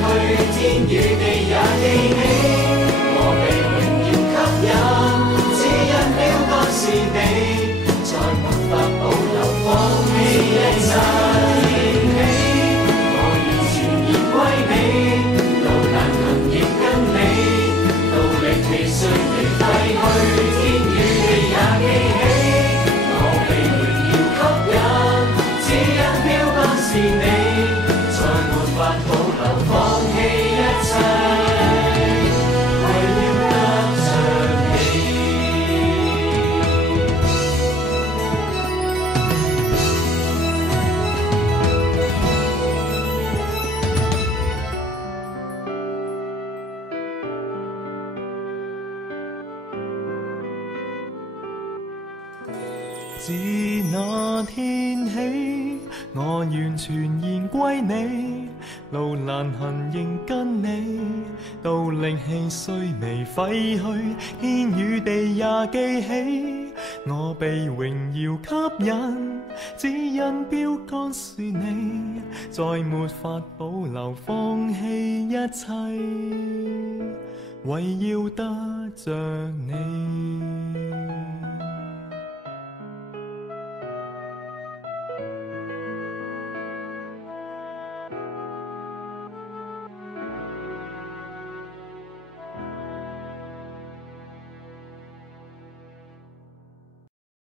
去，天與地也記起。我被榮耀吸引，只因標杆是你，再沒法保留，放棄一切。我願全然歸你，路難行亦跟你，努力地雖未廢去，天與地也記起。我被榮耀吸引，只因標杆是你，再沒法保留，放棄一切，為了得着你。自那天起，我願全然歸你，路難行仍跟你，到力氣雖未廢去，天與地也記起。我被榮耀吸引，只因標杆是你，再沒法保留，放棄一切，為要得着你。